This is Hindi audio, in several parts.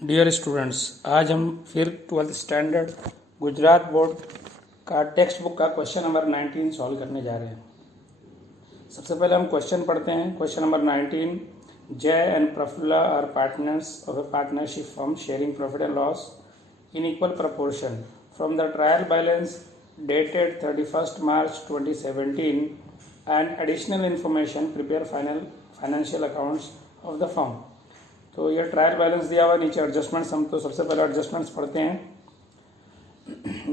डियर स्टूडेंट्स, आज हम फिर 12th स्टैंडर्ड गुजरात बोर्ड का टेक्स्ट बुक का क्वेश्चन नंबर 19 सॉल्व करने जा रहे हैं। सबसे पहले हम क्वेश्चन पढ़ते हैं। Question number 19, Jay and Prafulla are partners of a partnership firm sharing profit and loss in equal proportion. From the trial balance dated 31st March 2017 and additional information, prepare financial accounts of the firm. तो ये ट्रायल बैलेंस दिया हुआ, नीचे एडजस्टमेंट्स। हम तो सबसे पहले एडजस्टमेंट्स पढ़ते हैं।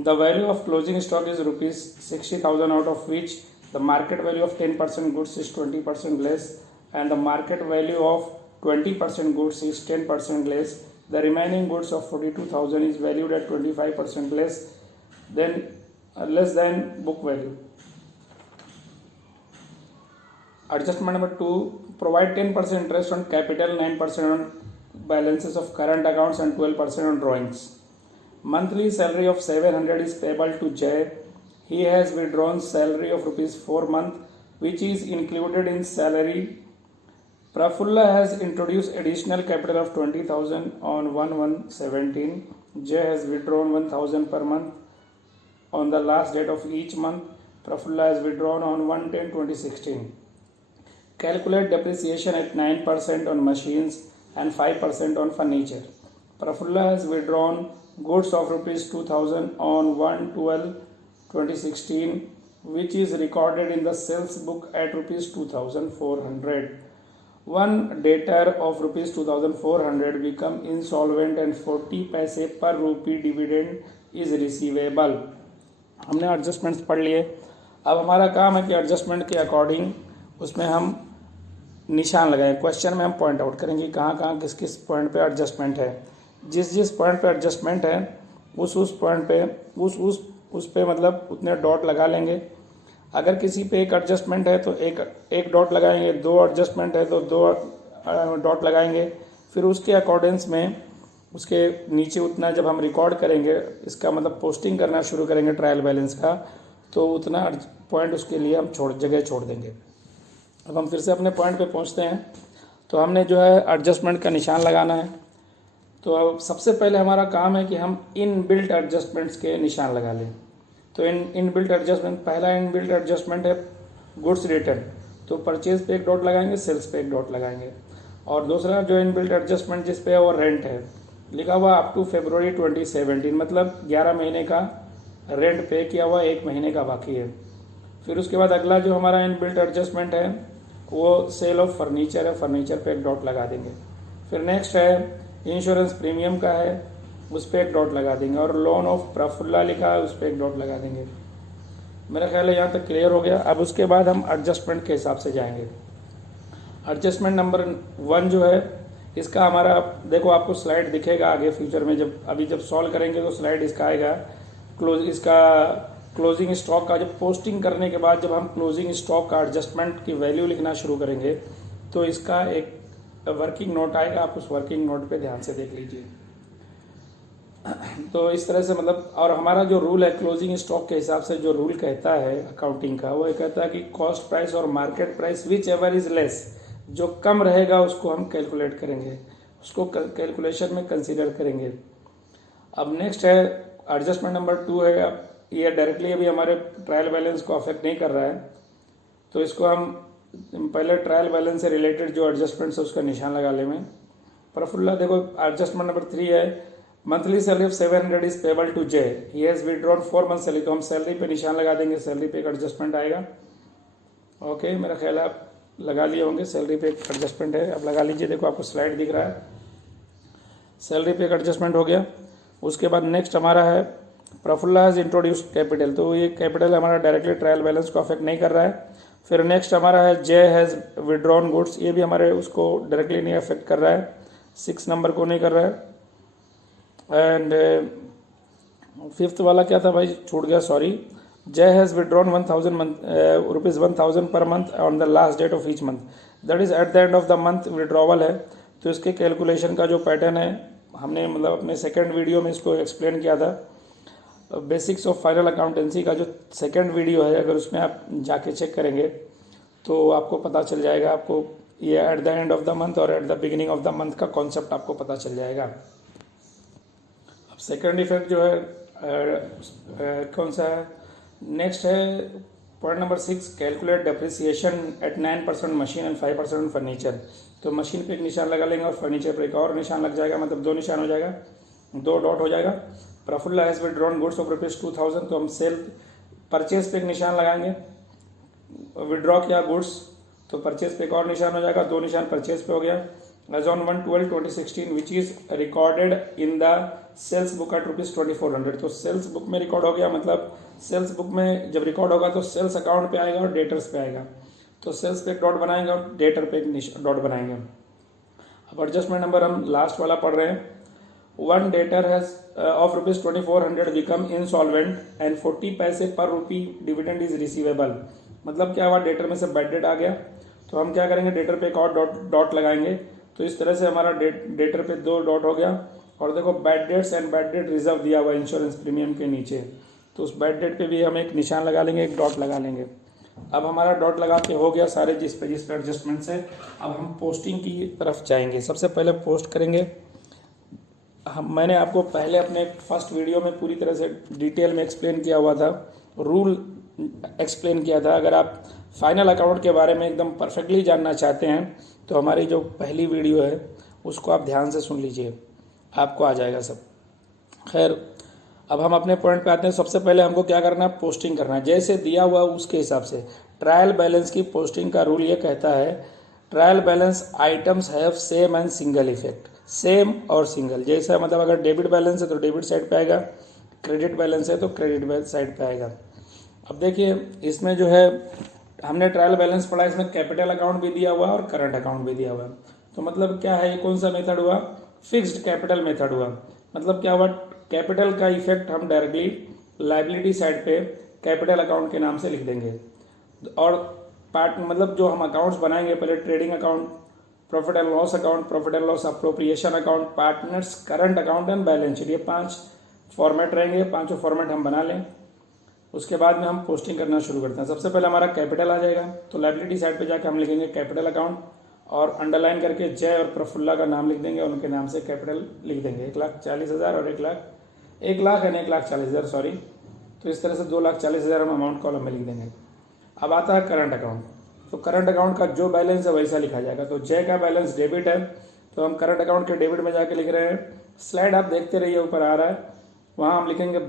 The value of closing stock is ₹60,000, out of which the market value of 10% goods is 20% less and the market value of 20% goods is 10% less. The remaining goods of 42,000 is valued at 25% less than book value. Adjustment number 2, provide 10% interest on capital, 9% on balances of current accounts and 12% on drawings. Monthly salary of 700 is payable to Jay. He has withdrawn salary of ₹4 month, which is included in salary. Prafulla has introduced additional capital of 20,000 on 1/1/17. Jay has withdrawn 1,000 per month on the last date of each month. Prafulla has withdrawn on 1/10/2016. Calculate depreciation at 9% on machines and 5% on furniture. Prafulla has withdrawn goods of ₹2,000 on 1/12/2016, which is recorded in the sales book at ₹2,400. One debtor of ₹2,400 become insolvent and 40 पैसे per rupee dividend is receivable. हमने एडजस्टमेंट्स पढ़ लिए। अब हमारा काम है कि एडजस्टमेंट के अकॉर्डिंग उसमें हम निशान लगाएं। क्वेश्चन में हम पॉइंट आउट करेंगे कहाँ कहाँ किस किस पॉइंट पे एडजस्टमेंट है। जिस पॉइंट पे एडजस्टमेंट है उस पॉइंट पे उस पे मतलब उतने डॉट लगा लेंगे। अगर किसी पे एक एडजस्टमेंट है तो एक डॉट लगाएंगे, दो एडजस्टमेंट है तो दो डॉट लगाएंगे। फिर उसके अकॉर्डेंस में उसके नीचे उतना जब हम रिकॉर्ड करेंगे, इसका मतलब पोस्टिंग करना शुरू करेंगे ट्रायल बैलेंस का, तो उतना पॉइंट उसके लिए हम जगह छोड़ देंगे। अब हम फिर से अपने पॉइंट पे पहुंचते हैं। तो हमने जो है एडजस्टमेंट का निशान लगाना है। तो अब सबसे पहले हमारा काम है कि हम इन बिल्ट एडजस्टमेंट्स के निशान लगा लें। तो इन बिल्ट एडजस्टमेंट, पहला इन बिल्ट एडजस्टमेंट है गुड्स रिटर्न, तो परचेज पे एक डॉट लगाएंगे, सेल्स पे एक डॉट लगाएंगे। और दूसरा जो इन बिल्ट एडजस्टमेंट जिस पे है वो रेंट है, लिखा हुआ अप टू February 2017, मतलब 11 महीने का रेंट पे किया हुआ, 1 महीने का बाकी है। फिर उसके बाद अगला जो हमारा इन बिल्ट एडजस्टमेंट है वो सेल ऑफ फर्नीचर है, फर्नीचर पे एक डॉट लगा देंगे। फिर नेक्स्ट है इंश्योरेंस प्रीमियम का है, उस पर एक डॉट लगा देंगे। और लोन ऑफ प्रफुल्ला लिखा है, उस पर एक डॉट लगा देंगे। मेरा ख्याल है यहाँ तक क्लियर हो गया। अब उसके बाद हम एडजस्टमेंट के हिसाब से जाएंगे। एडजस्टमेंट नंबर 1 जो है इसका हमारा, देखो आपको स्लाइड दिखेगा आगे फ्यूचर में, जब सॉल्व करेंगे तो स्लाइड इसका आएगा। क्लोजिंग स्टॉक का जब पोस्टिंग करने के बाद जब हम क्लोजिंग स्टॉक का एडजस्टमेंट की वैल्यू लिखना शुरू करेंगे तो इसका एक वर्किंग नोट आएगा। आप उस वर्किंग नोट पे ध्यान से देख लीजिए। तो इस तरह से मतलब, और हमारा जो रूल है क्लोजिंग स्टॉक के हिसाब से, जो रूल कहता है अकाउंटिंग का, वो कहता है कि कॉस्ट प्राइस और market price which ever is less, जो कम रहेगा उसको हम कैलकुलेट करेंगे, उसको कैलकुलेशन में कंसीडर करेंगे। अब नेक्स्ट है एडजस्टमेंट नंबर 2 है। अब ये डायरेक्टली अभी हमारे ट्रायल बैलेंस को अफेक्ट नहीं कर रहा है, तो इसको हम पहले ट्रायल बैलेंस से रिलेटेड जो एडजस्टमेंट्स है उसका निशान लगा लेंगे। प्रफुल्ला, देखो एडजस्टमेंट नंबर 3 है, monthly salary of 700 is payable to Jay, he has withdrawn 4 month salary. तो हम सैलरी पे निशान लगा देंगे, सैलरी पे एक एडजस्टमेंट आएगा। ओके, मेरा ख्याल है आप लगा लिए होंगे। सैलरी पे एक एडजस्टमेंट है, अब लगा लीजिए। देखो आपको स्लाइड दिख रहा है, सैलरी पे एक एडजस्टमेंट हो गया। उसके बाद नेक्स्ट हमारा है प्रफुल्ला हैज इंट्रोड्यूस्ड कैपिटल, तो ये कैपिटल हमारा डायरेक्टली ट्रायल बैलेंस को अफेक्ट नहीं कर रहा है। फिर नेक्स्ट हमारा है जय हैज विड्रॉन गुड्स, ये भी हमारे उसको डायरेक्टली नहीं अफेक्ट कर रहा है, 6 नंबर को नहीं कर रहा है। एंड 5th वाला क्या था भाई, छूट गया, सॉरी। जय has withdrawn ₹1,000 per month on the last date of each month, that is at the end of the month withdrawal है। तो इसके कैलकुलेशन का जो पैटर्न है, हमने मतलब अपने सेकेंड वीडियो में इसको एक्सप्लेन किया था। बेसिक्स ऑफ फाइनल अकाउंटेंसी का जो सेकेंड वीडियो है, अगर उसमें आप जाके चेक करेंगे तो आपको पता चल जाएगा, आपको ये at the end of the month और at the beginning of the month का कॉन्सेप्ट आपको पता चल जाएगा। अब सेकंड इफेक्ट जो है कौन सा है, नेक्स्ट है point number 6, calculate depreciation eight 9% machine and 5% furniture. तो मशीन पे एक निशान लगा लेंगे और फर्नीचर पे एक और निशान लग जाएगा, मतलब 2 निशान हो जाएगा, 2 डॉट हो जाएगा। Prafulla has withdrawn goods of ₹2000, तो हम सेल परचेज पे एक निशान लगाएंगे, विड्रॉ किया गुड्स तो परचेज पे एक और निशान हो जाएगा, 2 निशान परचेज पे हो गया। As on 1/12/2016 which is recorded in the sales book at ₹2400, तो सेल्स बुक में रिकॉर्ड हो गया, मतलब सेल्स बुक में जब रिकॉर्ड होगा तो सेल्स अकाउंट पे आएगा और डेटर्स पे आएगा, तो सेल्स पे एक डॉट बनाएंगे और डेटर पे एक डॉट बनाएंगे। अब एडजस्टमेंट नंबर हम लास्ट वाला पढ़ रहे हैं। One debtor has of ₹2400 become insolvent and 40 पैसे पर रूपी डिविडेंड इज रिसीवेबल। मतलब क्या हुआ, डेटर में से बैड डेट आ गया, तो हम क्या करेंगे, डेटर पे एक और डॉट लगाएंगे, तो इस तरह से हमारा डेटर पे 2 डॉट हो गया। और देखो bad debts and bad debt reserve दिया हुआ इंश्योरेंस प्रीमियम के नीचे, तो उस बैड डेट पे भी हम एक निशान लगा लेंगे, एक डॉट लगा लेंगे। अब हमारा डॉट लगा के हो गया सारे जिस पे एडजस्टमेंट से। अब हम पोस्टिंग की तरफ जाएंगे। सबसे पहले पोस्ट करेंगे। मैंने आपको पहले अपने फर्स्ट वीडियो में पूरी तरह से डिटेल में एक्सप्लेन किया हुआ था, रूल एक्सप्लेन किया था। अगर आप फाइनल अकाउंट के बारे में एकदम परफेक्टली जानना चाहते हैं तो हमारी जो पहली वीडियो है उसको आप ध्यान से सुन लीजिए, आपको आ जाएगा सब। खैर, अब हम अपने पॉइंट पे आते हैं। सबसे पहले हमको क्या करना है, पोस्टिंग करना है जैसे दिया हुआ उसके हिसाब से। ट्रायल बैलेंस की पोस्टिंग का रूल ये कहता है, trial balance items have same and single effect. Same और सिंगल, जैसा मतलब अगर डेबिट बैलेंस है तो डेबिट साइड पे आएगा, क्रेडिट बैलेंस है तो क्रेडिट साइड पे आएगा। अब देखिए इसमें जो है हमने ट्रायल बैलेंस पढ़ा, इसमें कैपिटल अकाउंट भी दिया हुआ और करंट अकाउंट भी दिया हुआ। तो मतलब क्या है, ये कौन सा मेथड हुआ, फिक्स्ड कैपिटल मेथड हुआ। मतलब क्या हुआ, कैपिटल का इफेक्ट हम डायरेक्टली लायबिलिटी साइड पे कैपिटल अकाउंट के नाम से लिख देंगे। और पार्ट मतलब जो हम अकाउंट्स बनाएंगे, पहले trading account, profit and loss account, profit and loss appropriation account, partners current account and balance sheet, ये 5 फॉर्मेट रहेंगे। 5 फॉर्मेट हम बना लें, उसके बाद में हम पोस्टिंग करना शुरू करते हैं। सबसे पहले हमारा कैपिटल आ जाएगा, तो लायबिलिटी साइड पे जाकर हम लिखेंगे कैपिटल अकाउंट और अंडरलाइन करके जय और प्रफुल्ला का नाम लिख देंगे और उनके नाम से कैपिटल लिख देंगे। 1,40,000 और 1 लाख यानी 1,40,000 सॉरी। तो इस तरह से 2,40,000 हम अमाउंट कॉलम में लिख देंगे। अब आता है करंट अकाउंट, तो करंट अकाउंट का जो बैलेंस है वैसा लिखा जाएगा। तो जय का बैलेंस डेबिट है, तो हम करंट अकाउंट के डेबिट में जाके लिख रहे हैं। स्लाइड आप देखते रहिए, ऊपर आ रहा है, वहाँ हम लिखेंगे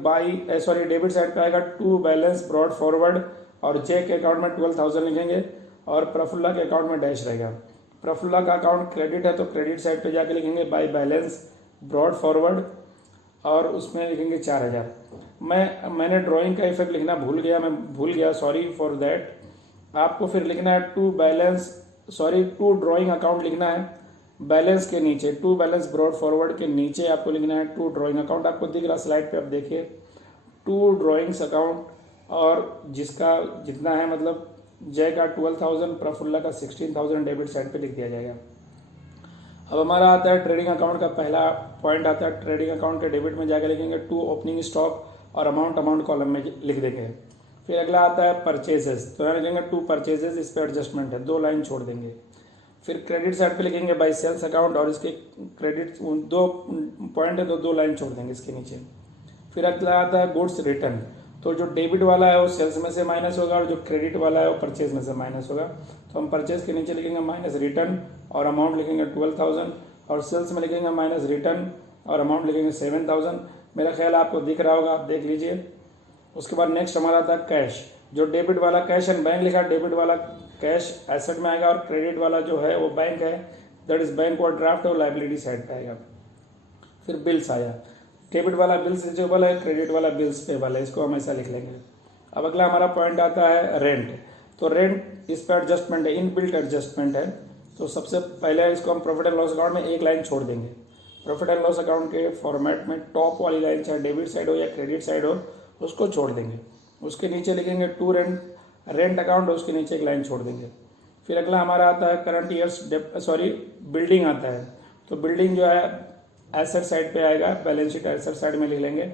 डेबिट साइड पे आएगा टू बैलेंस ब्रॉड फॉरवर्ड, और जय के अकाउंट में 12,000 लिखेंगे और प्रफुल्ला के अकाउंट में डैश रहेगा। प्रफुल्ला का अकाउंट क्रेडिट है तो क्रेडिट साइड पे जाके लिखेंगे बाय बैलेंस ब्रॉड फॉरवर्ड और उसमें लिखेंगे 4,000। मैंने ड्राइंग का इफेक्ट लिखना भूल गया, सॉरी फॉर दैट। आपको फिर लिखना है टू ड्राइंग अकाउंट लिखना है बैलेंस के नीचे, टू बैलेंस ब्रॉड फॉरवर्ड के नीचे आपको लिखना है टू ड्राइंग अकाउंट। आपको दिख रहा स्लाइड पे, आप देखिए टू ड्राइंग्स अकाउंट, और जिसका जितना है मतलब जय का 12,000, प्रफुल्ला का 16,000 डेबिट साइड पे लिख दिया जाएगा। अब हमारा आता है ट्रेडिंग अकाउंट का पहला पॉइंट आता है, ट्रेडिंग अकाउंट के डेबिट में जाकर लिखेंगे टू ओपनिंग स्टॉक और अमाउंट कॉलम में लिख देंगे। फिर अगला आता है परचेजेस, तो यहाँ लिखेंगे टू परचेजेस, इस पर एडजस्टमेंट है, 2 लाइन छोड़ देंगे। फिर क्रेडिट साइड पे लिखेंगे बाय सेल्स अकाउंट और इसके क्रेडिट 2 पॉइंट है तो 2 लाइन छोड़ देंगे इसके नीचे। फिर अगला आता है गुड्स रिटर्न, तो जो डेबिट वाला है वो सेल्स में से माइनस होगा और जो क्रेडिट वाला है वो परचेज में से माइनस होगा। तो हम परचेज के नीचे लिखेंगे माइनस रिटर्न और अमाउंट लिखेंगे 12,000, और सेल्स में लिखेंगे माइनस रिटर्न और अमाउंट लिखेंगे 7,000। मेरा ख्याल आपको दिख रहा होगा, आप देख लीजिए। उसके बाद नेक्स्ट हमारा आता है कैश, जो डेबिट वाला कैश एंड बैंक लिखा, डेबिट वाला कैश एसेट में आएगा और क्रेडिट वाला जो है वो बैंक है, दैट इज बैंक और ड्राफ्ट और लायबिलिटी साइड पे आएगा। फिर बिल्स आया, डेबिट वाला बिल्स रिसीवेबल है, क्रेडिट वाला बिल्स पेबल है, इसको हम ऐसा लिख लेंगे। अब अगला हमारा पॉइंट आता है रेंट, तो रेंट इस पर एडजस्टमेंट है, इनबिल्ट एडजस्टमेंट है। तो सबसे पहले इसको हम प्रॉफिट एंड लॉस अकाउंट में 1 लाइन छोड़ देंगे। प्रॉफिट एंड लॉस अकाउंट के फॉर्मेट में टॉप वाली लाइन चाहे डेबिट साइड हो या क्रेडिट साइड हो उसको छोड़ देंगे। उसके नीचे लिखेंगे टू रेंट अकाउंट, उसके नीचे 1 लाइन छोड़ देंगे। फिर अगला हमारा आता है करंट ईयर्स बिल्डिंग आता है, तो बिल्डिंग जो है एसेट साइड पे आएगा, बैलेंस शीट एसेट साइड में लिख लेंगे।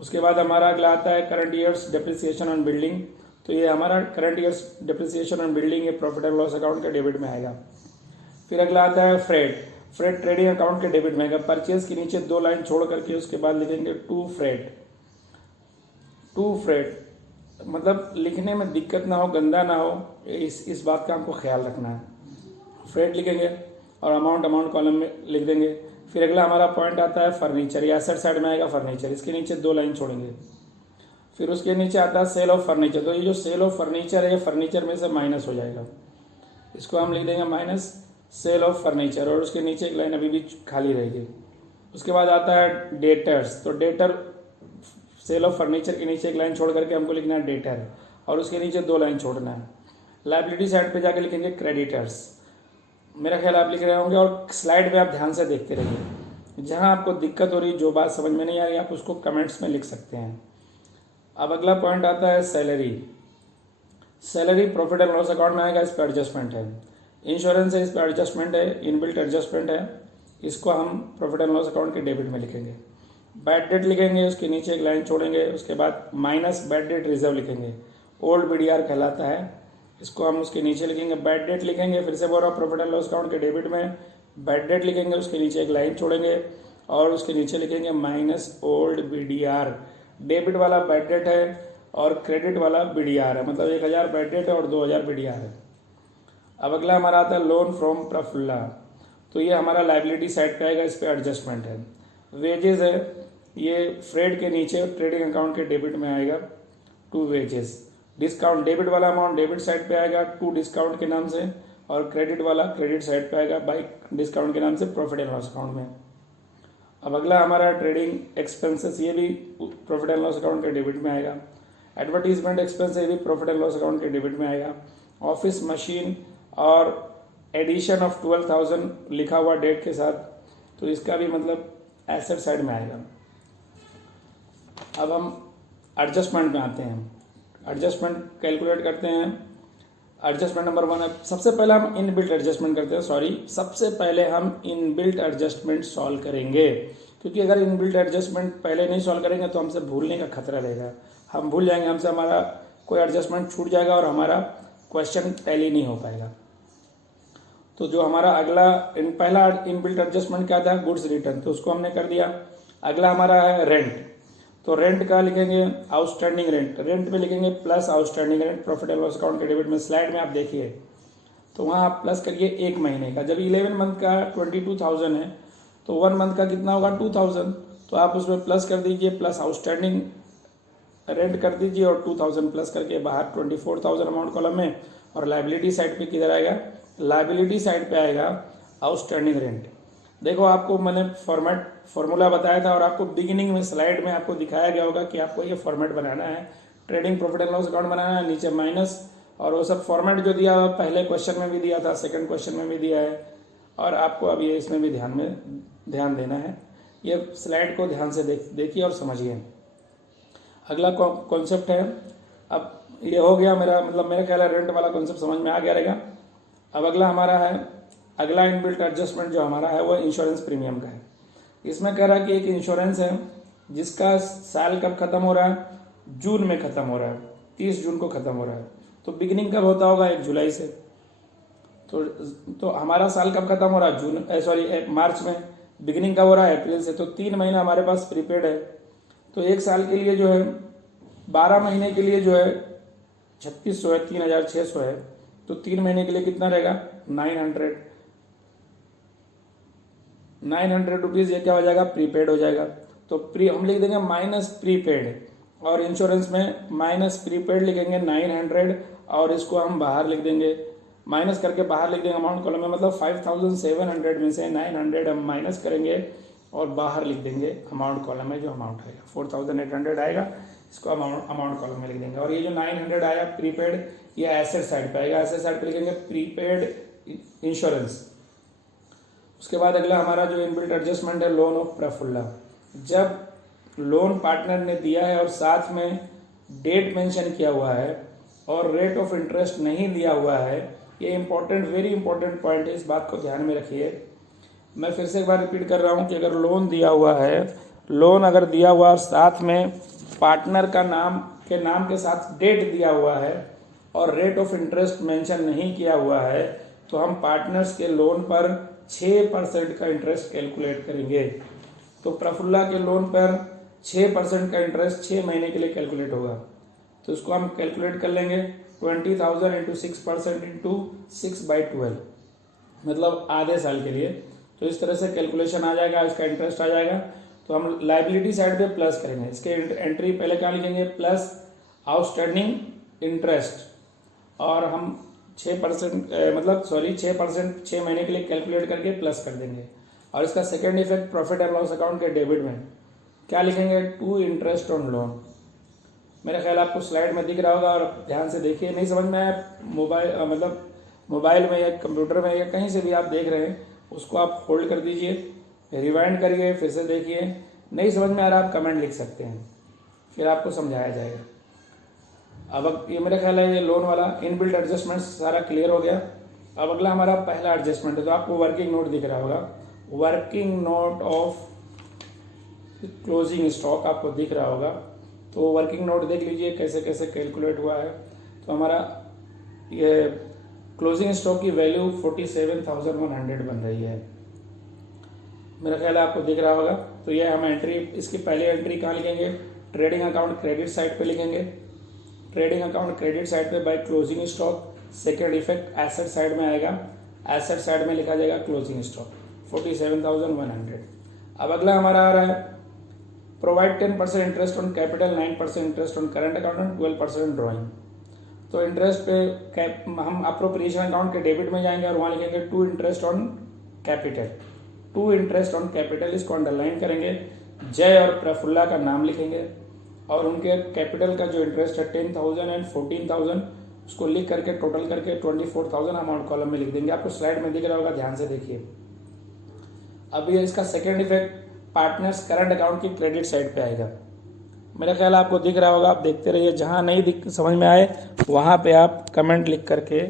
उसके बाद हमारा अगला आता है current years depreciation on building, तो ये हमारा current years depreciation on building ये प्रॉफिट एंड लॉस अकाउंट के डेबिट में आएगा। फिर अगला आता है फ्रेट, फ्रेड ट्रेडिंग अकाउंट के डेबिट में आएगा। परचेज के नीचे 2 लाइन छोड़ करके उसके बाद लिखेंगे टू फ्रेड। टू फ्रेड मतलब लिखने में दिक्कत ना हो, गंदा ना हो, इस बात का हमको ख्याल रखना है। फ्रेड लिखेंगे और अमाउंट कॉलम में लिख देंगे। फिर अगला हमारा पॉइंट आता है फर्नीचर, या एसेट साइड में आएगा फर्नीचर, इसके नीचे 2 लाइन छोड़ेंगे। फिर उसके नीचे आता है सेल ऑफ फर्नीचर, तो ये जो सेल ऑफ फर्नीचर है ये फर्नीचर में से माइनस हो जाएगा, इसको हम लिख देंगे माइनस सेल ऑफ फर्नीचर, और उसके नीचे एक लाइन अभी भी खाली रहेगी। उसके बाद आता है डेटर्स, तो डेटर सेल ऑफ फर्नीचर के नीचे एक लाइन छोड़ करके हमको लिखना है डेटर, और उसके नीचे 2 लाइन छोड़ना है। लायबिलिटी साइड पे जाके लिखेंगे क्रेडिटर्स। मेरा ख्याल आप लिख रहे होंगे और स्लाइड में आप ध्यान से देखते रहिए, जहां आपको दिक्कत हो रही, जो बात समझ में नहीं आ रही आप उसको कमेंट्स में लिख सकते हैं। अब अगला पॉइंट आता है salary. Salary profit and loss account में आएगा, इस पर एडजस्टमेंट है। इंश्योरेंस है, इस पर एडजस्टमेंट है, इनबिल्ट एडजस्टमेंट है, इसको हम प्रॉफिट एंड लॉस अकाउंट के डेबिट में लिखेंगे। बैड डेट लिखेंगे, उसके नीचे एक लाइन छोड़ेंगे, उसके बाद माइनस बैड डेट रिजर्व लिखेंगे, ओल्ड बीडीआर कहलाता है, इसको हम उसके नीचे लिखेंगे। बैड डेट लिखेंगे, फिर से बोल रहा हूँ प्रॉफिट एंड लॉस अकाउंट के डेबिट में बैड डेट लिखेंगे, उसके नीचे एक लाइन छोड़ेंगे और उसके नीचे लिखेंगे माइनस ओल्ड बीडीआर। डेबिट वाला बैड डेट है और क्रेडिट वाला बीडीआर है, मतलब 1000 बैड डेट है और 2000 बीडीआर है। अब अगला हमारा आता है लोन फ्रॉम प्रफुल्ला, तो ये हमारा लायबिलिटी साइड पे आएगा, इस पे एडजस्टमेंट है। वेजेस है, ये फ्रेड के नीचे ट्रेडिंग अकाउंट के डेबिट में आएगा, टू वेजेस। डिस्काउंट डेबिट वाला अमाउंट डेबिट साइड पे आएगा टू डिस्काउंट के नाम से, और क्रेडिट वाला क्रेडिट साइड पे आएगा बाई डिस्काउंट के नाम से प्रॉफिट एंड लॉस अकाउंट में। अब अगला हमारा ट्रेडिंग एक्सपेंसेस, ये भी प्रॉफिट एंड लॉस अकाउंट के डेबिट में आएगा। एडवर्टीजमेंट एक्सपेंस, ये भी प्रॉफिट एंड लॉस अकाउंट के डेबिट में आएगा। ऑफिस मशीन और एडिशन ऑफ 12,000 लिखा हुआ डेट के साथ, तो इसका भी मतलब एसेट साइड में आएगा। अब हम एडजस्टमेंट में आते हैं, एडजस्टमेंट कैलकुलेट करते हैं। एडजस्टमेंट नंबर 1 है, सबसे पहले हम इनबिल्ट एडजस्टमेंट करते हैं, सबसे पहले हम इनबिल्ट एडजस्टमेंट सॉल्व करेंगे, क्योंकि अगर इनबिल्ट एडजस्टमेंट पहले नहीं सॉल्व करेंगे तो हमसे भूलने का खतरा रहेगा, हम भूल जाएंगे, हमसे हमारा कोई एडजस्टमेंट छूट जाएगा और हमारा क्वेश्चन टैली नहीं हो पाएगा। तो जो हमारा अगला पहला इनबिल्ट एडजस्टमेंट क्या था, गुड्स रिटर्न, तो उसको हमने कर दिया। अगला हमारा है रेंट, तो रेंट का लिखेंगे आउटस्टैंडिंग रेंट, रेंट में लिखेंगे plus outstanding rent profit and loss account के डेबिट में। स्लाइड में आप देखिए तो वहाँ आप प्लस करिए 1 महीने का, जब 11 मंथ का 22,000 है तो 1 मंथ का कितना होगा 2,000, तो आप उसमें प्लस कर दीजिए, प्लस आउटस्टैंडिंग रेंट कर दीजिए और 2,000 प्लस करके बाहर 24,000 अमाउंट कॉलम में। और लायबिलिटी साइड पे किधर आएगा, लायबिलिटी साइड पे आएगा आउटस्टैंडिंग रेंट। देखो आपको मैंने फॉर्मूला बताया था और आपको बिगिनिंग में स्लाइड में आपको दिखाया गया होगा कि आपको ये फॉर्मेट बनाना है, trading profit and loss account बनाना है, नीचे माइनस, और वो सब फॉर्मेट जो दिया हुआ पहले क्वेश्चन में भी दिया था, सेकंड क्वेश्चन में भी दिया है, और आपको अब ये इसमें भी ध्यान देना है। ये स्लाइड को ध्यान से देखिए और समझिए। अगला कॉन्सेप्ट है, अब ये हो गया मेरा, मतलब मेरा ख्याल है रेंट वाला कॉन्सेप्ट समझ में आ गया रहेगा। अब अगला हमारा है, अगला इनबिल्ट एडजस्टमेंट जो हमारा है वो इंश्योरेंस प्रीमियम का है। इसमें कह रहा है कि एक इंश्योरेंस है जिसका साल कब खत्म हो रहा है, जून में खत्म हो रहा है, 30 जून को खत्म हो रहा है, तो बिगिनिंग कब होता होगा 1 जुलाई से, तो हमारा साल कब खत्म हो रहा है मार्च में, बिगिनिंग कब हो रहा है अप्रैल से, तो 3 महीना हमारे पास प्रीपेड है। तो 1 साल के लिए जो है 12 महीने के लिए जो है 3600 है, 3,600 है, तो 3 महीने के लिए कितना रहेगा 900 रुपीज़, ये क्या हो जाएगा प्रीपेड हो जाएगा। तो हम लिख देंगे माइनस प्रीपेड, और इंश्योरेंस में माइनस प्रीपेड लिखेंगे 900, और इसको हम बाहर लिख देंगे, माइनस करके बाहर लिख देंगे अमाउंट कॉलम में, मतलब 5,700 में से 900 हम माइनस करेंगे और बाहर लिख देंगे अमाउंट कॉलम में जो अमाउंट आएगा 4,800 आएगा, इसको अमाउंट कॉलम में लिख देंगे। और ये जो 900 आया प्रीपेड, ये एसेट साइड पे आएगा, एसेट साइड पे लिखेंगे प्रीपेड इंश्योरेंस। उसके बाद अगला हमारा जो इनबिल्ट एडजस्टमेंट है लोन ऑफ प्रफुल्ला, जब लोन पार्टनर ने दिया है और साथ में डेट मेंशन किया हुआ है और रेट ऑफ इंटरेस्ट नहीं दिया हुआ है, ये इंपॉर्टेंट, वेरी इंपॉर्टेंट पॉइंट है, इस बात को ध्यान में रखिए। मैं फिर से एक बार रिपीट कर रहा हूँ कि अगर लोन दिया हुआ है, लोन अगर दिया हुआ और साथ में पार्टनर का नाम के साथ डेट दिया हुआ है और रेट ऑफ इंटरेस्ट मेंशन नहीं किया हुआ है, तो हम पार्टनर्स के लोन पर 6% का इंटरेस्ट कैलकुलेट करेंगे। तो प्रफुल्ला के लोन पर 6% का इंटरेस्ट 6 महीने के लिए कैलकुलेट होगा। तो इसको हम कैलकुलेट कर लेंगे 20,000 इंटू 6% इंटू 6/12, मतलब आधे साल के लिए। तो इस तरह से कैलकुलेशन आ जाएगा, इसका इंटरेस्ट आ जाएगा। तो हम लाइबिलिटी साइड पे प्लस करेंगे, इसके एंट्री पहले क्या लिखेंगे, प्लस आउटस्टैंडिंग इंटरेस्ट, और हम 6% 6% 6 महीने के लिए कैलकुलेट करके प्लस कर देंगे। और इसका second effect profit and loss account के डेबिट में क्या लिखेंगे, टू इंटरेस्ट ऑन लोन। मेरा ख्याल आपको स्लाइड में दिख रहा होगा, और ध्यान से देखिए, नहीं समझ में आया मोबाइल में या कंप्यूटर में या कहीं से भी आप देख रहे हैं, उसको आप होल्ड कर दीजिए, रिवाइंड करिए, फिर से देखिए। नहीं समझ में आ रहा आप कमेंट लिख सकते हैं, फिर आपको समझाया जाएगा। अब ये मेरा ख्याल है ये लोन वाला इनबिल्ट एडजस्टमेंट सारा क्लियर हो गया। अब अगला हमारा पहला एडजस्टमेंट है, तो आपको वर्किंग नोट दिख रहा होगा, working note of closing stock आपको दिख रहा होगा। तो वर्किंग नोट देख लीजिए कैसे कैसे कैलकुलेट हुआ है। तो हमारा ये क्लोजिंग स्टॉक की वैल्यू 47,100 बन रही है, मेरा ख्याल है आपको दिख रहा होगा। तो ये हम एंट्री, इसकी पहली एंट्री कहाँ लिखेंगे, ट्रेडिंग अकाउंट क्रेडिट साइड पे लिखेंगे, ट्रेडिंग अकाउंट क्रेडिट साइड पे by closing stock. Second effect asset side में आएगा, एसेट साइड में लिखा जाएगा क्लोजिंग स्टॉक 47,100। अब अगला हमारा आ रहा है provide 10% interest on capital, 9% interest on current account and 12% drawing. तो इंटरेस्ट पे हम अप्रोप्रिएशन अकाउंट के डेबिट में जाएंगे और वहाँ लिखेंगे to interest on capital, to interest on capital, इसको अंडरलाइन करेंगे। जय और प्रफुल्ला का नाम लिखेंगे और उनके कैपिटल का जो इंटरेस्ट है 10,000 एंड 14,000, उसको लिख करके टोटल करके 24,000 अमाउंट कॉलम में लिख देंगे। आपको स्लाइड में दिख रहा होगा, ध्यान से देखिए। अब ये इसका second effect partners current account की क्रेडिट साइड पे आएगा, मेरा ख्याल आपको दिख रहा होगा, आप देखते रहिए। जहां नहीं समझ में आए वहां पे आप कमेंट लिख करके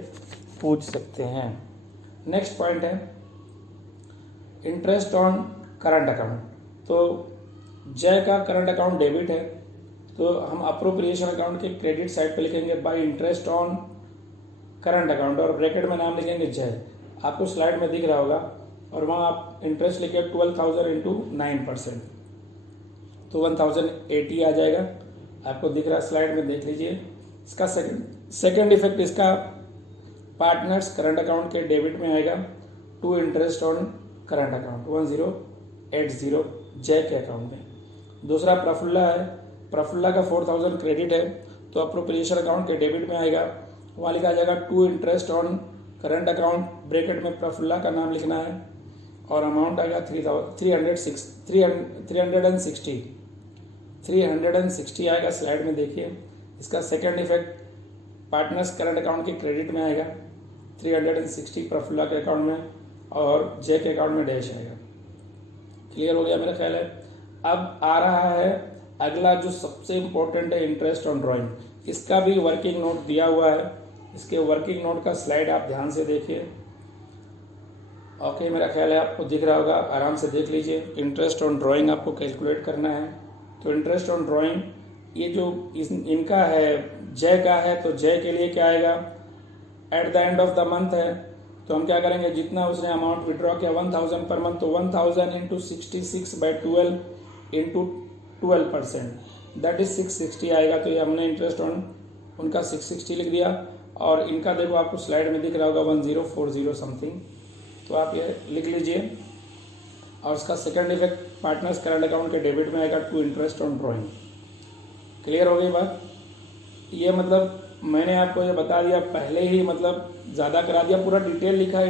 पूछ सकते हैं। नेक्स्ट पॉइंट है इंटरेस्ट ऑन करंट अकाउंट। तो जय का करंट अकाउंट डेबिट है, तो हम अप्रोप्रिएशन अकाउंट के क्रेडिट साइड पे लिखेंगे bye interest on current account और ब्रैकेट में नाम लिखेंगे जय। आपको स्लाइड में दिख रहा होगा, और वहाँ आप इंटरेस्ट लिखे 12,000 इंटू 9%, तो 1,080 आ जाएगा। आपको दिख रहा है स्लाइड में, देख लीजिए। इसका सेकेंड इफेक्ट इसका पार्टनर्स करंट अकाउंट के डेबिट में आएगा, to interest on current account 1080 Jay के अकाउंट में। दूसरा प्रफुल्ला है, प्रफुल्ला का 4,000 क्रेडिट है, तो अप्रोप्रिएशन अकाउंट के डेबिट में आएगा, वहाँ लिखा जाएगा to interest on current account, bracket में प्रफुल्ला का नाम लिखना है, और अमाउंट आएगा 360 आएगा, स्लाइड में देखिए। इसका second effect partners current account के क्रेडिट में आएगा 360 प्रफुल्ला के अकाउंट में, और जय के अकाउंट में डैश आएगा। क्लियर हो गया मेरा ख्याल है। अब आ रहा है अगला जो सबसे इंपॉर्टेंट है, इंटरेस्ट ऑन ड्राइंग। इसका भी वर्किंग नोट दिया हुआ है, इसके वर्किंग नोट का स्लाइड आप ध्यान से देखिए। ओके, मेरा ख्याल है आपको दिख रहा होगा, आराम से देख लीजिए। इंटरेस्ट ऑन ड्राइंग आपको कैलकुलेट करना है। तो इंटरेस्ट ऑन ड्राइंग ये जो इनका है, जय का है, तो जय के लिए क्या आएगा, eight the end of the month है, तो हम क्या करेंगे, जितना उसने अमाउंट विड्रॉ किया 1,000 पर मंथ, तो 1,000 इंटू 66/12 इंटू 12%, दैट इज 660 आएगा। तो ये हमने इंटरेस्ट ऑन उनका 660 लिख दिया, और इनका देखो आपको स्लाइड में दिख रहा होगा 1040 समथिंग, तो आप ये लिख लीजिए। और इसका second effect partners current account के डेबिट में आएगा to interest on drawing. Clear हो गई बात। ये मतलब मैंने आपको ये बता दिया पहले ही, मतलब ज़्यादा करा दिया, पूरा डिटेल लिखा है।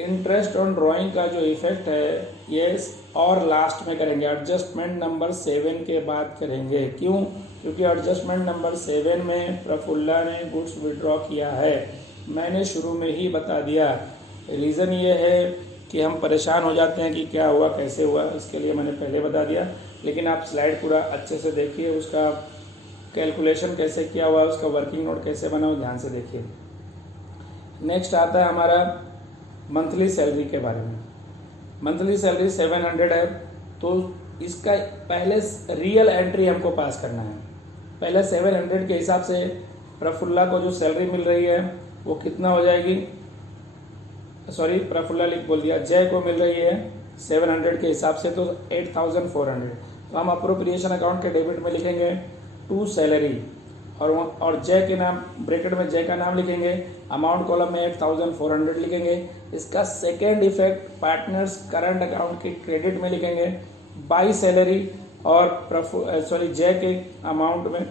इंटरेस्ट ऑन ड्राइंग का जो इफेक्ट है ये और लास्ट में करेंगे, एडजस्टमेंट नंबर 7 के बाद करेंगे। क्यों? क्योंकि एडजस्टमेंट नंबर 7 में प्रफुल्ला ने गुड्स विड्रॉ किया है। मैंने शुरू में ही बता दिया, रीज़न ये है कि हम परेशान हो जाते हैं कि क्या हुआ, कैसे हुआ, इसके लिए मैंने पहले बता दिया। लेकिन आप स्लाइड पूरा अच्छे से देखिए, उसका कैलकुलेशन कैसे किया हुआ, उसका वर्किंग नोट कैसे बना हो, ध्यान से देखिए। नेक्स्ट आता है हमारा मंथली सैलरी के बारे में। मंथली सैलरी 700 है, तो इसका पहले रियल एंट्री हमको पास करना है। पहले 700 के हिसाब से प्रफुल्ला को जो सैलरी मिल रही है वो कितना हो जाएगी, सॉरी प्रफुल्ला लिख बोल दिया, जय को मिल रही है 700 के हिसाब से, तो 8400। तो हम अप्रोप्रिएशन अकाउंट के डेबिट में लिखेंगे टू सैलरी, और जय के नाम ब्रैकेट में जय का नाम लिखेंगे, अमाउंट कॉलम में 8400 लिखेंगे। इसका second effect partners current account के क्रेडिट में लिखेंगे बाई सैलरी, और जय के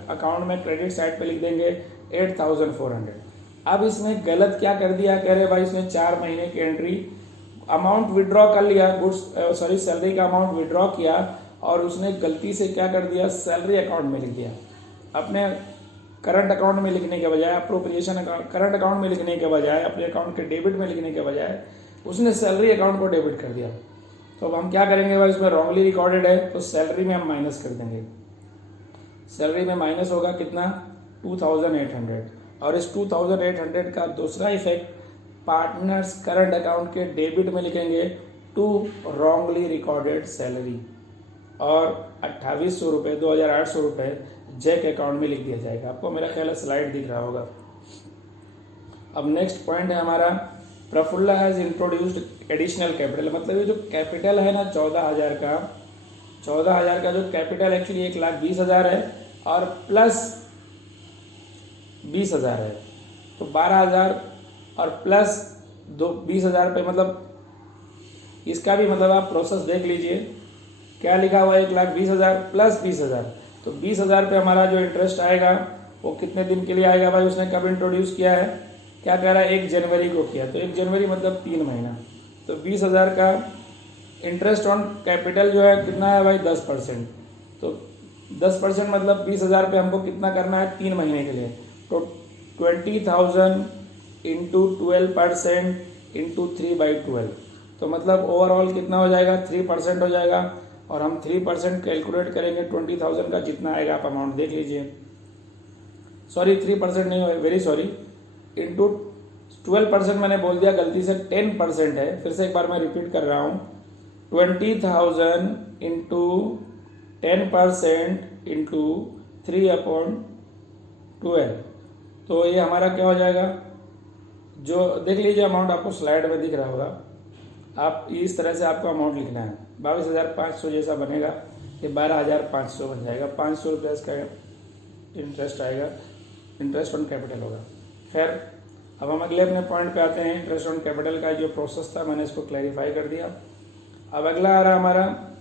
अकाउंट में क्रेडिट साइड पे लिख देंगे 8400। अब इसमें गलत क्या कर दिया, कह रहे भाई इसमें 4 महीने की एंट्री, अमाउंट विड्रॉ कर लिया, सैलरी का अमाउंट विड्रॉ किया, और उसने गलती से क्या कर दिया, सैलरी अकाउंट में लिख दिया। अपने करंट अकाउंट में लिखने के बजाय, अप्रोप्रिएशन करंट अकाउंट में लिखने के बजाय, अपने अकाउंट के डेबिट में लिखने के बजाय उसने सैलरी अकाउंट को डेबिट कर दिया। तो अब हम क्या करेंगे भाई, इसमें रॉन्गली रिकॉर्डेड है तो सैलरी में हम माइनस कर देंगे। सैलरी में माइनस होगा कितना, 2800, और इस 2800 का दूसरा इफेक्ट पार्टनर्स करंट अकाउंट के डेबिट में लिखेंगे टू रॉन्गली रिकॉर्डेड सैलरी, और 2800 रुपये 2800 रुपये जय के अकाउंट में लिख दिया जाएगा। आपको मेरा ख्याल है स्लाइड दिख रहा होगा। अब नेक्स्ट पॉइंट है हमारा, Prafulla has introduced additional capital, मतलब ये जो कैपिटल है ना 14,000 का जो कैपिटल एक्चुअली 1,20,000 है, और प्लस 20,000 है, तो 12,000 और प्लस 20,000 पे, मतलब इसका भी मतलब आप प्रोसेस देख लीजिए, क्या लिखा हुआ है 1,20,000 प्लस 20,000, तो 20,000 पे हमारा जो इंटरेस्ट आएगा वो कितने दिन के लिए आएगा भाई, उसने कब इंट्रोड्यूस किया है, क्या कह रहा है 1 जनवरी को किया, तो 1 जनवरी मतलब 3 महीना, तो 20,000 का इंटरेस्ट ऑन कैपिटल जो है कितना है भाई 10%, तो 10% मतलब 20,000 पे हमको कितना करना है 3 महीने के लिए, तो 20,000 इंटू 12% इंटू 3/12, तो मतलब ओवरऑल कितना हो जाएगा 3% हो जाएगा, और हम 3% कैलकुलेट करेंगे 20,000 का जितना आएगा, आप अमाउंट देख लीजिए, सॉरी 3% नहीं, वेरी सॉरी, इंटू 12% मैंने बोल दिया गलती से, 10% है, फिर से एक बार मैं रिपीट कर रहा हूँ, 20,000 इंटू 10% इंटू 3/12, तो ये हमारा क्या हो जाएगा, जो देख लीजिए अमाउंट आपको स्लाइड में दिख रहा होगा, आप इस तरह से आपको अमाउंट लिखना है, 22,500 जैसा बनेगा, ये 12,500 बन जाएगा, 500 रुपये इसका इंटरेस्ट आएगा, इंटरेस्ट ऑन कैपिटल होगा। खैर अब हम अगले अपने पॉइंट पे आते हैं, इंटरेस्ट ऑन कैपिटल का जो प्रोसेस था मैंने इसको क्लैरिफाई कर दिया। अब अगला आ रहा हमारा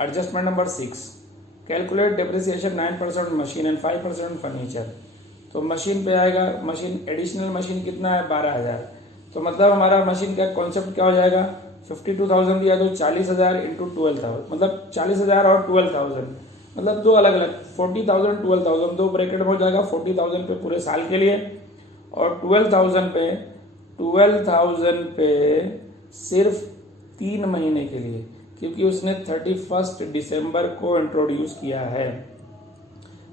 adjustment number 6, calculate depreciation 9% machine and 5% furniture. तो मशीन पे आएगा, मशीन एडिशनल मशीन कितना है 12,000, तो मतलब हमारा मशीन का कॉन्सेप्ट क्या हो जाएगा, 52,000 दिया तो 40,000 इंटू 12,000, मतलब 40,000 और 12,000, मतलब दो अलग अलग 40,000 12,000 दो ब्रैकेट में हो जाएगा, 40,000 पे पूरे साल के लिए, और 12,000 पे सिर्फ 3 महीने के लिए, क्योंकि उसने 31 दिसंबर को इंट्रोड्यूस किया है।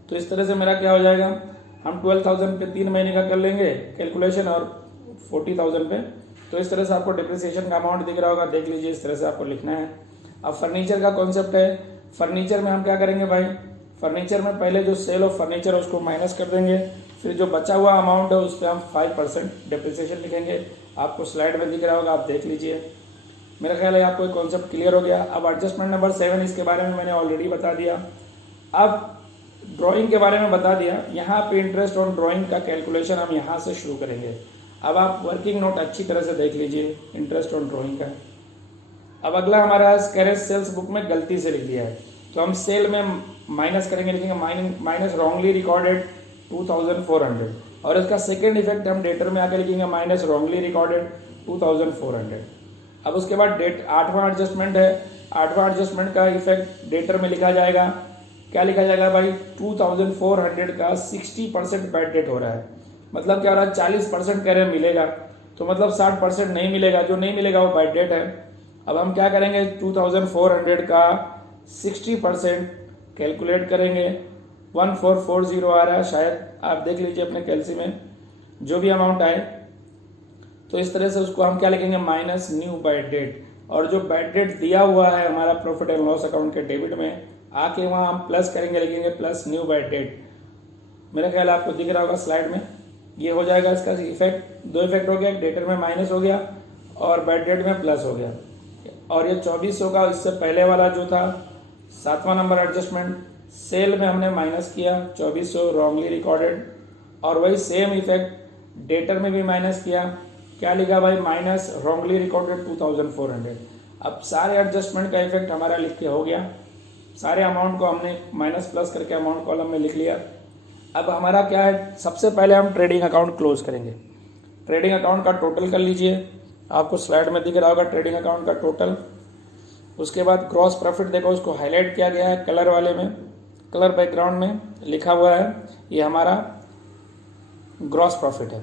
तो इस तरह से मेरा क्या हो जाएगा, हम 12,000 पे 3 महीने का कर लेंगे कैलकुलेशन, और 40,000 पे, तो इस तरह से आपको डिप्रिसिएशन का अमाउंट दिख रहा होगा, देख लीजिए इस तरह से आपको लिखना है। अब फर्नीचर का कॉन्सेप्ट है, फर्नीचर में हम क्या करेंगे भाई, फर्नीचर में पहले जो सेल ऑफ फर्नीचर है उसको माइनस कर देंगे, फिर जो बचा हुआ अमाउंट है उस पर हम 5% डिप्रिसिएशन लिखेंगे, आपको स्लाइड में दिख रहा होगा, आप देख लीजिए। मेरा ख्याल है आपको कॉन्सेप्ट क्लियर हो गया। अब एडजस्टमेंट नंबर 7, इसके बारे में मैंने ऑलरेडी बता दिया। अब ड्राइंग के बारे में बता दिया, यहाँ पे इंटरेस्ट ऑन ड्राइंग का कैलकुलेशन हम यहाँ से शुरू करेंगे। अब आप वर्किंग नोट अच्छी तरह से देख लीजिए इंटरेस्ट ऑन ड्राइंग का। अब अगला हमारा कैरेज सेल्स बुक में गलती से लिख दिया है, तो हम सेल में माइनस करेंगे, लिखेंगे माइनस रॉन्गली रिकॉर्डेड 2,400, और इसका सेकेंड इफेक्ट हम डेटर में आकर लिखेंगे माइनस रॉन्गली रिकॉर्डेड 2,400। अब उसके बाद डेट 8वां एडजस्टमेंट है, 8वां एडजस्टमेंट का इफेक्ट डेटर में लिखा जाएगा, क्या लिखा जाएगा भाई 2,400 का 60% बैड डेट हो रहा है, मतलब क्या हो रहा है 40% कह रहे हैं मिलेगा, तो मतलब 60% नहीं मिलेगा, जो नहीं मिलेगा वो बैड डेट है। अब हम क्या करेंगे 2,400 का 60% कैलकुलेट करेंगे, 1440 आ रहा है शायद, आप देख लीजिए अपने कैलसी में जो भी अमाउंट आए, तो इस तरह से उसको हम क्या लिखेंगे माइनस न्यू बैड डेट, और जो बैड डेट दिया हुआ है हमारा प्रॉफिट एंड लॉस अकाउंट के डेबिट में आके वहाँ हम प्लस करेंगे, लिखेंगे प्लस न्यू बैड डेट। मेरा ख्याल आपको दिख रहा होगा स्लाइड में, ये हो जाएगा इसका इफेक्ट, दो इफेक्ट हो गया, डेटर में माइनस हो गया और बैड डेट में प्लस हो गया, और ये 2400 का इससे पहले वाला जो था 7वां नंबर एडजस्टमेंट, सेल में हमने माइनस किया 2400 रॉन्गली रिकॉर्डेड, और वही सेम इफेक्ट डेटर में भी माइनस किया, क्या लिखा भाई, माइनस रॉन्गली रिकॉर्डेड 2400। अब सारे एडजस्टमेंट का इफेक्ट हमारा लिख के हो गया, सारे अमाउंट को हमने माइनस प्लस करके अमाउंट कॉलम में लिख लिया। अब हमारा क्या है, सबसे पहले हम ट्रेडिंग अकाउंट क्लोज करेंगे। ट्रेडिंग अकाउंट का टोटल कर लीजिए, आपको स्लाइड में दिख रहा होगा ट्रेडिंग अकाउंट का टोटल। उसके बाद ग्रॉस प्रॉफिट देखो, उसको हाईलाइट किया गया है कलर वाले में, कलर बैकग्राउंड में लिखा हुआ है, ये हमारा ग्रॉस प्रॉफिट है।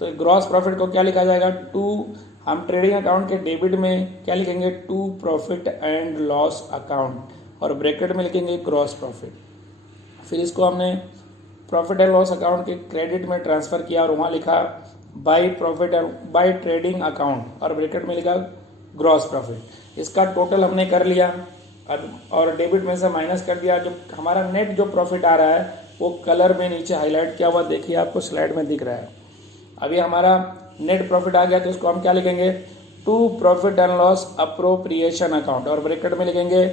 तो ग्रॉस प्रॉफिट को क्या लिखा जाएगा, टू, हम ट्रेडिंग अकाउंट के डेबिट में क्या लिखेंगे, to profit and loss account, और ब्रैकेट में लिखेंगे ग्रॉस प्रॉफिट। फिर इसको हमने प्रॉफिट एंड लॉस अकाउंट के क्रेडिट में ट्रांसफर किया और वहाँ लिखा by profit by trading account, और ब्रैकेट में लिखा ग्रॉस प्रॉफिट। इसका टोटल हमने कर लिया और डेबिट में से माइनस कर दिया। जो हमारा नेट जो प्रॉफिट आ रहा है वो कलर में नीचे हाईलाइट किया हुआ देखिए, आपको स्लाइड में दिख रहा है। अभी हमारा नेट प्रॉफिट आ गया, तो इसको हम क्या लिखेंगे, to profit and loss appropriation account, और ब्रैकेट में लिखेंगे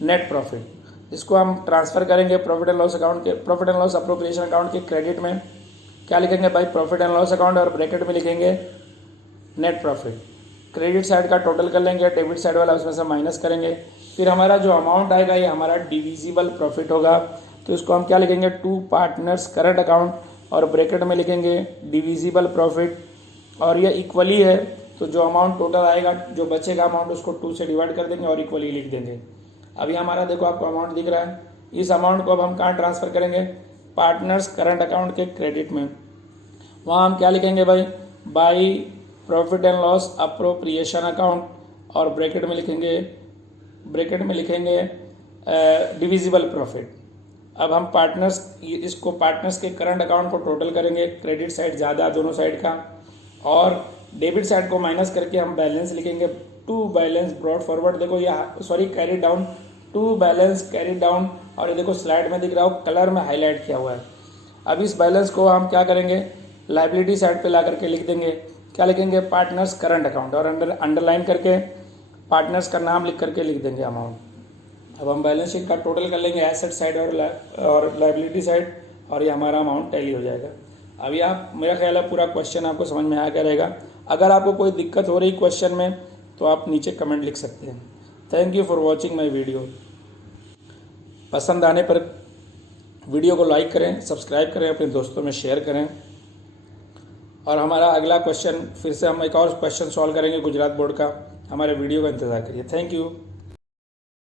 नेट प्रॉफिट। इसको हम ट्रांसफर करेंगे प्रॉफिट एंड लॉस अकाउंट के, profit and loss appropriation account के क्रेडिट में, क्या लिखेंगे भाई, प्रॉफिट एंड लॉस अकाउंट, और ब्रैकेट में लिखेंगे नेट प्रॉफिट। क्रेडिट साइड का टोटल कर लेंगे, डेबिट साइड वाला उसमें से माइनस करेंगे। फिर हमारा जो अमाउंट आएगा ये हमारा डिविजिबल प्रॉफिट होगा, तो इसको हम क्या लिखेंगे, टू पार्टनर्स करंट अकाउंट, और ब्रैकेट में लिखेंगे डिविजिबल प्रॉफिट, और ये इक्वली है, तो जो अमाउंट टोटल आएगा, जो बचेगा अमाउंट, उसको 2 से डिवाइड कर देंगे और इक्वली लिख देंगे। अभी हमारा देखो आपको अमाउंट दिख रहा है, इस अमाउंट को अब हम कहाँ ट्रांसफर करेंगे, पार्टनर्स करंट अकाउंट के क्रेडिट में। वहाँ हम क्या लिखेंगे भाई, by profit and loss appropriation account, और ब्रैकेट में लिखेंगे डिविजिबल प्रॉफिट। अब हम पार्टनर्स, इसको पार्टनर्स के करंट अकाउंट को टोटल करेंगे, क्रेडिट साइड ज़्यादा दोनों साइड का, और डेबिट साइड को माइनस करके हम बैलेंस लिखेंगे, टू बैलेंस ब्रॉड फॉरवर्ड, देखो ये sorry carry down, to balance carry down, और ये देखो स्लाइड में दिख रहा हो कलर में हाईलाइट किया हुआ है। अब इस बैलेंस को हम क्या करेंगे, लाइबिलिटी साइड पे ला करके लिख देंगे, क्या लिखेंगे, पार्टनर्स करंट अकाउंट, और अंडरलाइन करके पार्टनर्स का नाम लिख करके लिख देंगे अमाउंट। अब हम बैलेंस शीट का टोटल कर लेंगे, एसेट साइड और लाइबिलिटी साइड, और ये हमारा अमाउंट टैली हो जाएगा। अभी आप, मेरा ख्याल है पूरा क्वेश्चन आपको समझ में आ गया रहेगा। अगर आपको कोई दिक्कत हो रही क्वेश्चन में तो आप नीचे कमेंट लिख सकते हैं। Thank you for watching my video. पसंद आने पर वीडियो को लाइक करें, सब्सक्राइब करें, अपने दोस्तों में शेयर करें, और हमारा अगला क्वेश्चन, फिर से हम एक और क्वेश्चन सॉल्व करेंगे गुजरात बोर्ड का। हमारे वीडियो का इंतज़ार करिए। Thank you.